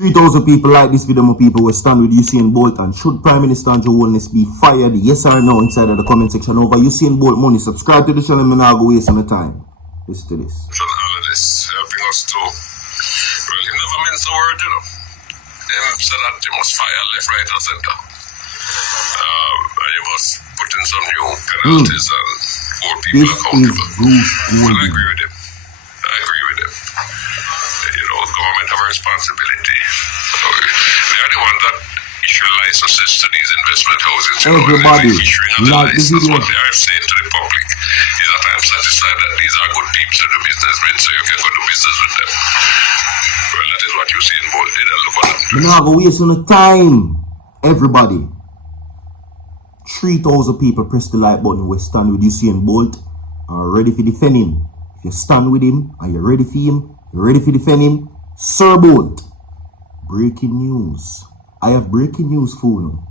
3,000 people like this video, my people. We stand with Usain Bolt. And should Prime Minister Andrew Holness be fired? Yes or no? Inside of the comment section over Usain Bolt money. Subscribe to the channel. I'm not going to waste any time. Listen to this. All of this helping us to, well, he never meant the word, you know. So that you must fire left, right, and center. And you must put in some new penalties and hold people accountable. And I agree with him. You know, government have a responsibility. They are the ones that issue licenses to these investment houses. You Everybody, know, issuing of the license. What they are saying to the public is that I'm satisfied that these are good people to do business with, so you can go do business with them. Well, that is what Usain Bolt did, and look what happened. We're not going to waste any time. Everybody. 3,000 people press the like button. We stand with Usain Bolt and are ready for defend him. If you stand with him and you're ready for him, you're ready to defend him, Sir Bolt. Breaking news. I have breaking news for you.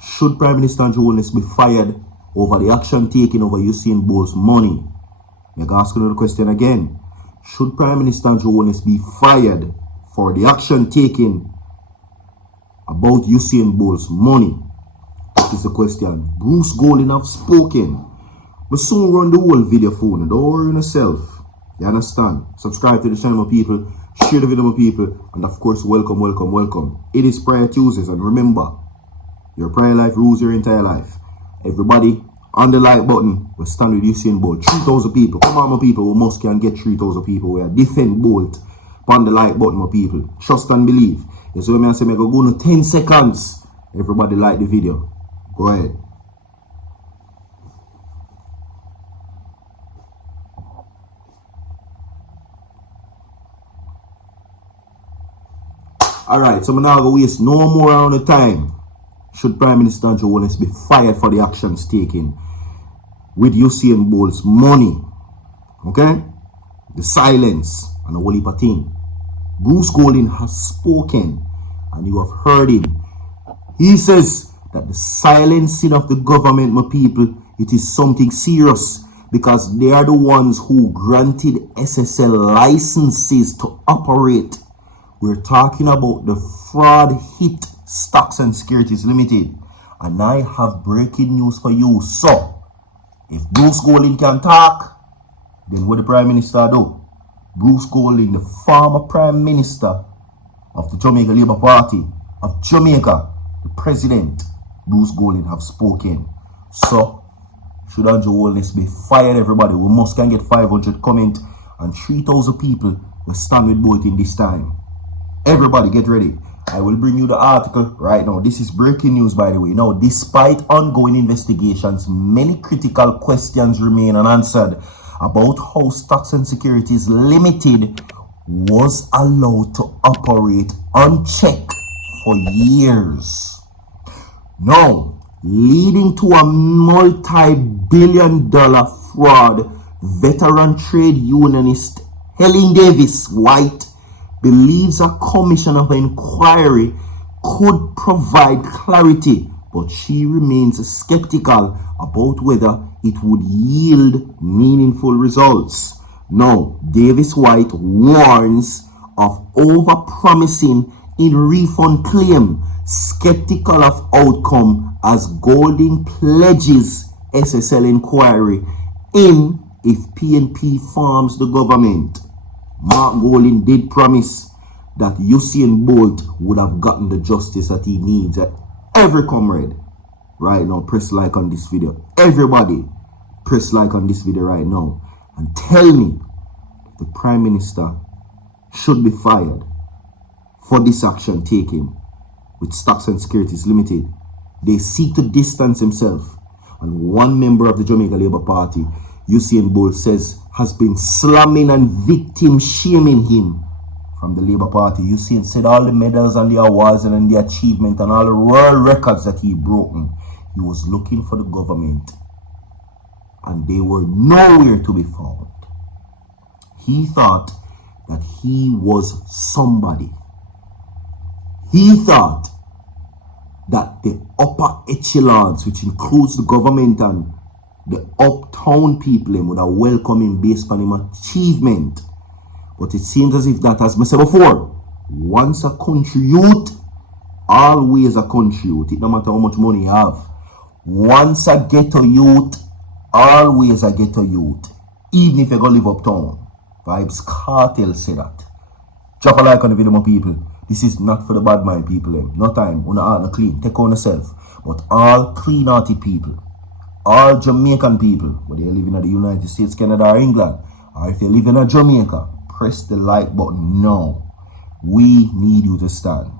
Should Prime Minister Andrew Holness be fired over the action taken over Usain Bolt's money? I'm going to ask you the question again. Should Prime Minister Andrew Holness be fired for the action taken about Usain Bolt's money? That is the question. Bruce Golding have spoken. But soon run the whole video for you. Don't worry yourself. You understand? Subscribe to the channel, my people. Share the video, my people. And of course, welcome. It is Prayer Tuesdays. And remember, your prayer life rules your entire life. Everybody, on the like button, we stand with Usain Bolt. 3,000 people. Come on, my people. We must can get 3,000 people. We are defend Bolt. On the like button, my people. Trust and believe. You see what I say? I go in 10 seconds. Everybody like the video. Go ahead. Alright, so I'm not going to waste no more on the time. Should Prime Minister Andrew Holness be fired for the actions taken with Usain Bolt's money? Okay? The silence and the whole heap of thing. Bruce Golding has spoken and you have heard him. He says that the silencing of the government, my people, it is something serious because they are the ones who granted SSL licenses to operate. We're talking about the fraud hit Stocks and Securities Limited. And I have breaking news for you. So, if Bruce Golding can talk, then what the Prime Minister do? Bruce Golding, the former Prime Minister of the Jamaica Labour Party of Jamaica, the President, Bruce Golding have spoken. So, should Andrew Holness be fired, everybody? We must can get 500 comments and 3,000 people will stand with Bolt in this time. Everybody get ready. I will bring you the article right now. This is breaking news, by the way. Now, despite ongoing investigations, many critical questions remain unanswered about how Stocks and Securities Limited was allowed to operate unchecked for years. Now, leading to a multi-billion-dollar fraud, veteran trade unionist Helen Davis White believes a commission of inquiry could provide clarity, but she remains skeptical about whether it would yield meaningful results. Now, Davis White warns of over-promising in refund claim, skeptical of outcome as Golding pledges SSL inquiry in if PNP farms the government. Mark Golding did promise that Usain Bolt would have gotten the justice that he needs. Every comrade right now, press like on this video. Everybody, press like on this video right now. And tell me if the Prime Minister should be fired for this action taken with Stocks and Securities Limited. They seek to distance himself. And one member of the Jamaica Labour Party, Usain Bolt, says has been slamming and victim shaming him from the Labour Party. Usain said all the medals and the awards and the achievement and all the world records that he broken, he was looking for the government and they were nowhere to be found. He thought that he was somebody. He thought that the upper echelons, which includes the government and the uptown people, would have welcomed him based on his achievement. But it seems as if that, as I said before, Once a country youth, always a country youth. It no matter how much money you have. Once a ghetto youth, always a ghetto youth. Even if you go live uptown. Vibes Cartel say that. Drop a like on the video, my people. This is not for the bad mind people. No time. Una heart no clean. Take on yourself. But all clean-hearted people, all Jamaican people, whether you live in the United States, Canada, or England, or if you live in Jamaica, press the like button now. We need you to stand.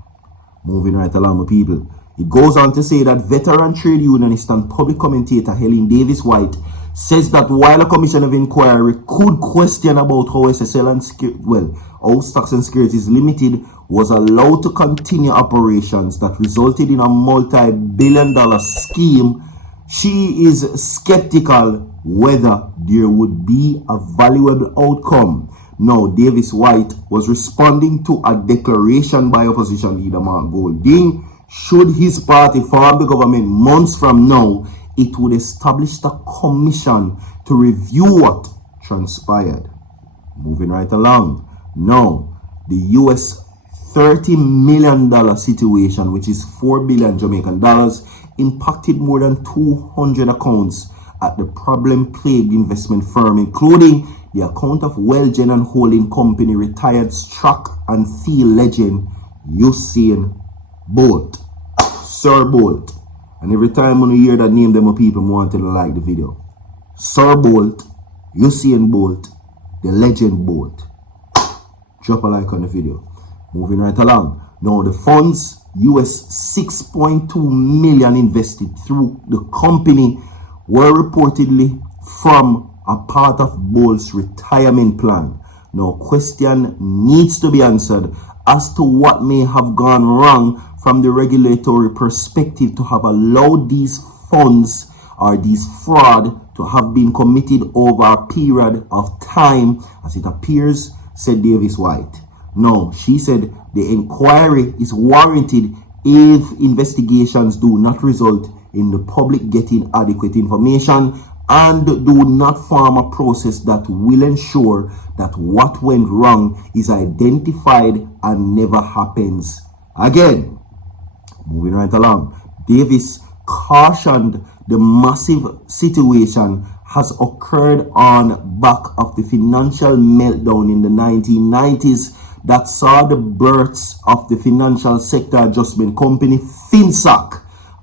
Moving right along, my people. It goes on to say that veteran trade unionist and public commentator Helen Davis White says that while a commission of inquiry could question about how SSL and how Stocks and Securities Limited was allowed to continue operations that resulted in a multi-billion-dollar scheme, she is skeptical whether there would be a valuable outcome. Now, Davis White was responding to a declaration by opposition leader Mark Golding. Should his party form the government months from now, it would establish the commission to review what transpired. Moving right along. Now, the US $30 million situation, which is 4 billion Jamaican dollars, impacted more than 200 accounts at the problem-plagued investment firm, including the account of Welgen and Holding Company retired track and field legend Usain Bolt. Sir Bolt. And every time when you hear that name, them people want to like the video. Sir Bolt, Usain Bolt, the legend Bolt. Drop a like on the video. Moving right along. Now the funds, US 6.2 million invested through the company, were reportedly from a part of Bolt's retirement plan. Now question needs to be answered as to what may have gone wrong from the regulatory perspective to have allowed these funds or these fraud to have been committed over a period of time, as it appears, said Davis White. No, she said the inquiry is warranted if investigations do not result in the public getting adequate information and do not form a process that will ensure that what went wrong is identified and never happens again. Moving right along, Davis cautioned the massive situation has occurred on back of the financial meltdown in the 1990s that saw the births of the Financial Sector Adjustment Company, FinSAC,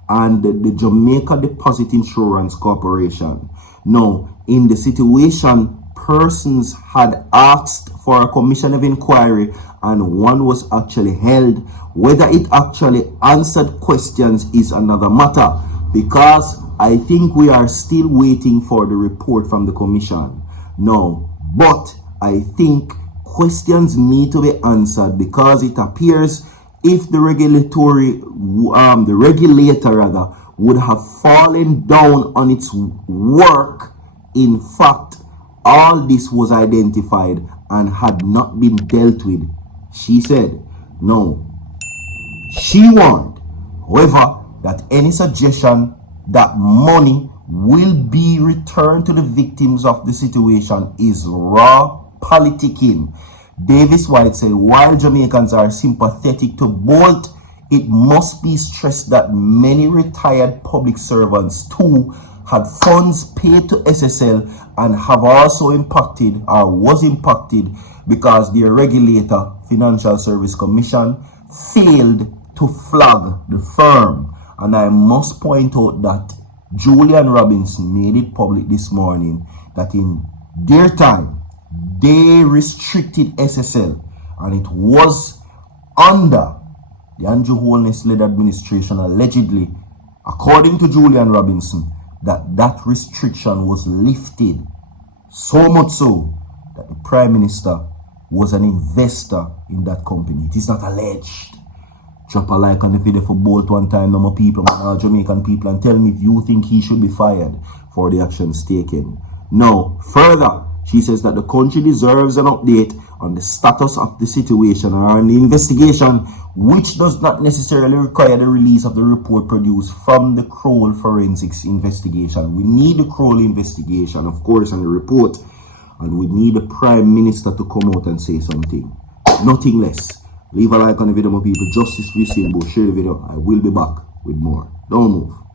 and the Jamaica Deposit Insurance Corporation. Now, in the situation, persons had asked for a commission of inquiry and one was actually held. Whether it actually answered questions is another matter, because I think we are still waiting for the report from the commission. No, but I think questions need to be answered, because it appears if the regulator would have fallen down on its work, in fact, all this was identified and had not been dealt with, she said. No. She warned, however, that any suggestion that money will be returned to the victims of the situation is raw politicking. Davis White said, while Jamaicans are sympathetic to Bolt, it must be stressed that many retired public servants too had funds paid to SSL and have also impacted or was impacted because their regulator, Financial Service Commission, failed to flag the firm. And I must point out that Julian Robinson made it public this morning that in their time, they restricted SSL, and it was under the Andrew Holness-led administration, allegedly, according to Julian Robinson, that restriction was lifted. So much so that the Prime Minister was an investor in that company. It is not alleged. Drop a like on the video for Bolt one time, no more people, all Jamaican people, and tell me if you think he should be fired for the actions taken. No, further, she says that the country deserves an update on the status of the situation or on the investigation, which does not necessarily require the release of the report produced from the Kroll forensics investigation. We need the Kroll investigation, of course, and the report, and we need the Prime Minister to come out and say something. Nothing less. Leave a like on the video, my people. Justice for Usain, share the video. I will be back with more. Don't move.